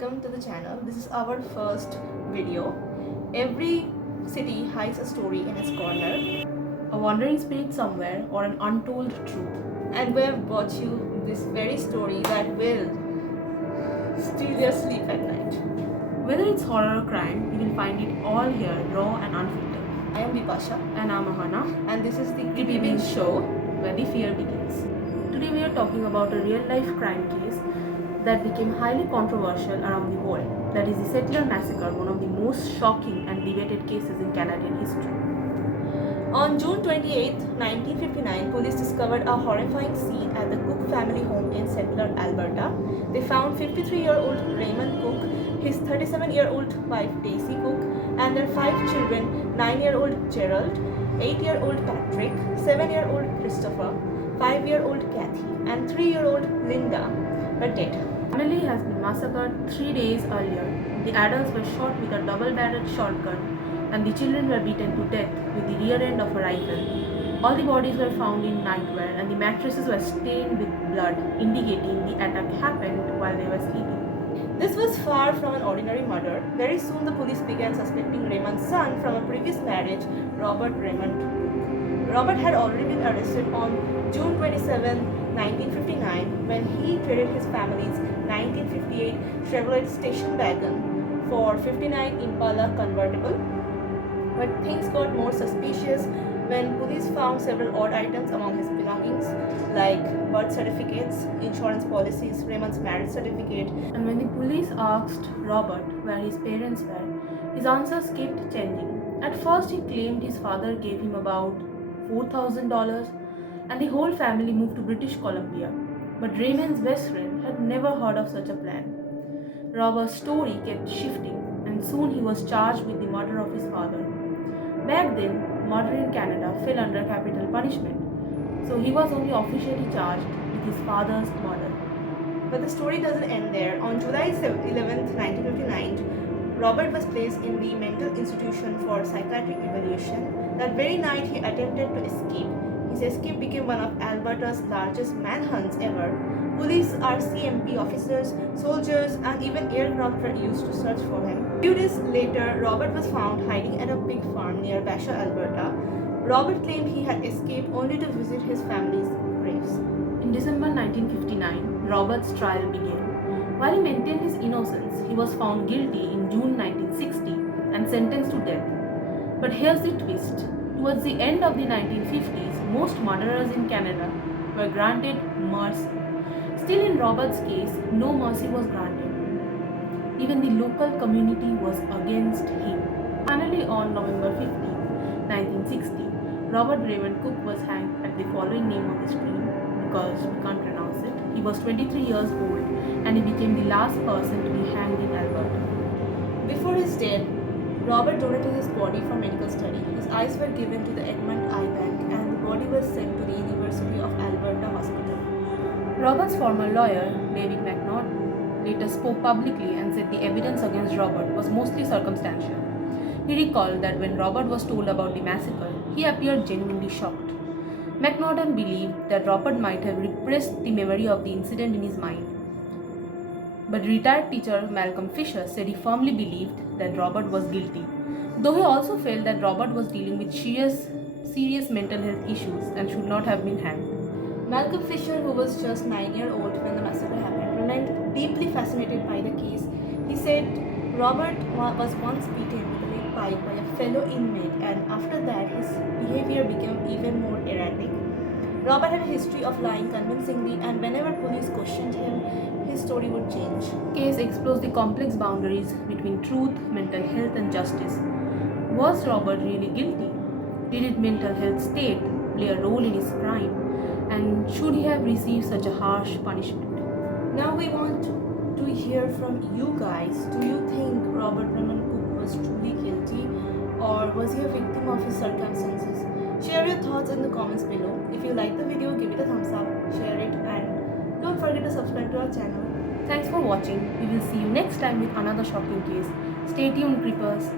welcome to the channel. This is our first video. Every city hides a story in its corner, a wandering spirit somewhere, or an untold truth. And we have brought you this very story that will steal your sleep at night. Whether it's horror or crime, you will find it all here, raw and unfiltered. I am Bipasha. And I'm Ahana. And this is the Creepybeans show, where the fear begins. Today we are talking about a real-life crime case that became highly controversial around the world. That is the Stettler Massacre, one of the most shocking and debated cases in Canadian history. On June 28, 1959, police discovered a horrifying scene at the Cook family home in Stettler, Alberta. They found 53-year-old Raymond Cook, his 37-year-old wife Daisy Cook, and their 5 children, 9-year-old Gerald, 8-year-old Patrick, 7-year-old Christopher, 5-year-old Kathy, and 3-year-old Linda were dead. The family has been massacred 3 days earlier. The adults were shot with a double-barreled shotgun, and the children were beaten to death with the rear end of a rifle. All the bodies were found in nightwear, and the mattresses were stained with blood, indicating the attack happened while they were sleeping. This was far from an ordinary murder. Very soon the police began suspecting Raymond's son from a previous marriage, Robert Raymond. Robert had already been arrested on June 27, 1959, when he traded his family's 1958 Chevrolet station wagon for 59 Impala convertible. But things got more suspicious when police found several odd items among his belongings, like birth certificates, insurance policies, Raymond's marriage certificate. And when the police asked Robert where his parents were, his answers kept changing. At first, he claimed his father gave him about $4,000 and the whole family moved to British Columbia. But Raymond's best friend had never heard of such a plan. Robert's story kept shifting, and soon he was charged with the murder of his father. Back then, murder in Canada fell under capital punishment, so he was only officially charged with his father's murder. But the story doesn't end there. On July 11, 1959, Robert was placed in the mental institution for psychiatric evaluation. That very night, he attempted to escape. His escape became one of Alberta's largest manhunts ever. Police, RCMP officers, soldiers, and even aircraft were used to search for him. A few days later, Robert was found hiding at a pig farm near Basha, Alberta. Robert claimed he had escaped only to visit his family's graves. In December 1959, Robert's trial began. While he maintained his innocence, he was found guilty in June 1960 and sentenced to death. But here's the twist. Towards the end of the 1950s, most murderers in Canada were granted mercy. Still, in Robert's case, no mercy was granted. Even the local community was against him. Finally, on November 15, 1960, Robert Raymond Cook was hanged at the following name on the screen because we can't pronounce it. He was 23 years old and he became the last person to be hanged in Alberta. Before his death, Robert donated his body for medical study. His eyes were given to the Edmund Eye Bank and the body was sent to the University of Alberta Hospital. Robert's former lawyer, David McNaught, later spoke publicly and said the evidence against Robert was mostly circumstantial. He recalled that when Robert was told about the massacre, he appeared genuinely shocked. McNaught believed that Robert might have repressed the memory of the incident in his mind. But retired teacher Malcolm Fisher said he firmly believed that Robert was guilty, though he also felt that Robert was dealing with serious mental health issues and should not have been hanged. Malcolm Fisher, who was just 9-year-old when the massacre happened, remained deeply fascinated by the case. He said Robert was once beaten with a lead pipe by a fellow inmate, and after that his behavior became even more erratic. Robert had a history of lying convincingly, and whenever police questioned him, his story would change. The case explores the complex boundaries between truth, mental health, and justice. Was Robert really guilty? Did his mental health state play a role in his crime? And should he have received such a harsh punishment? Now we want to hear from you guys. Do you think Robert Raymond Cook was truly guilty, or was he a victim of his circumstances? Share your thoughts in the comments below. If you like the video, give it a thumbs up, share it, and don't forget to subscribe to our channel. Thanks for watching. We will see you next time with another shocking case. Stay tuned, creepers.